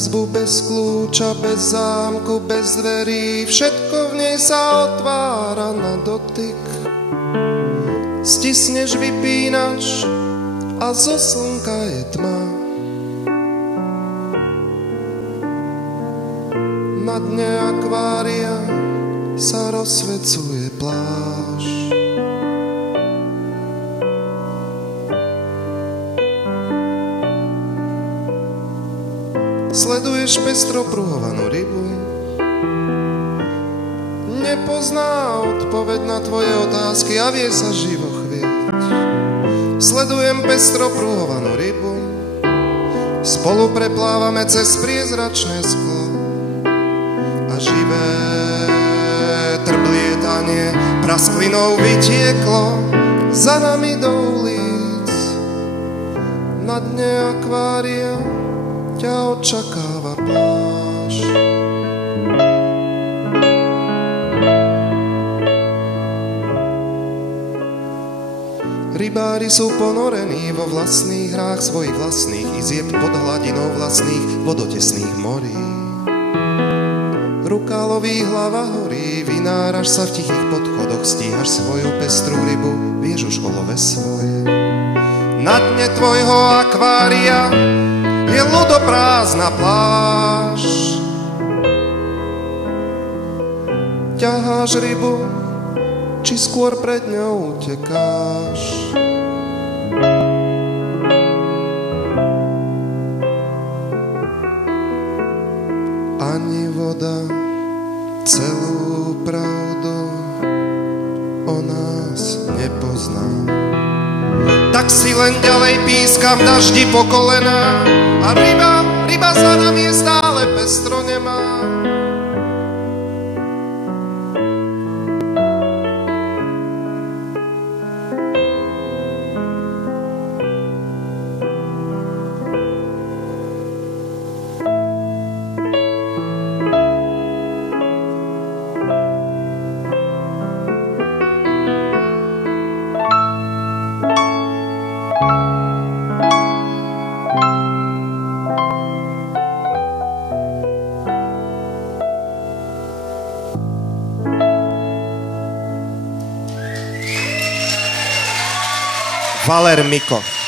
izbu bez kľúča, bez zámku, bez dverí, všetko v nej sa otvára na dotyk. Stisneš vypínač a zo slnka je tma. Na dne akvária sa rozsvecuje pláž. Sleduješ pestro pruhovanú rybu, nepozná odpoveď na tvoje otázky a vie sa živo chvieť. Sledujem pestro pruhovanú rybu, spolu preplávame cez priezračné sklo a živé trblietanie prasklinou vytieklo za nami do ulic. Na dne akvária ťa očakáva pláž. Rybári sú ponorení vo vlastných hrách svojich vlastných izieb pod hladinou vlastných vodotesných morí. Rukálový hlava horí, vynáraš sa v tichých podchodoch, stíhaš svoju pestrú rybu, vieš už o love svoje. Na dne tvojho akvária je ľudoprázdna pláž. Ťaháš rybu, či skôr pred ňou utekáš? Ani voda celú pravdu o nás nepozná. Tak si len ďalej pískam v daždi po kolená a ryba za nami je stále pestro nemá. Valer Miko.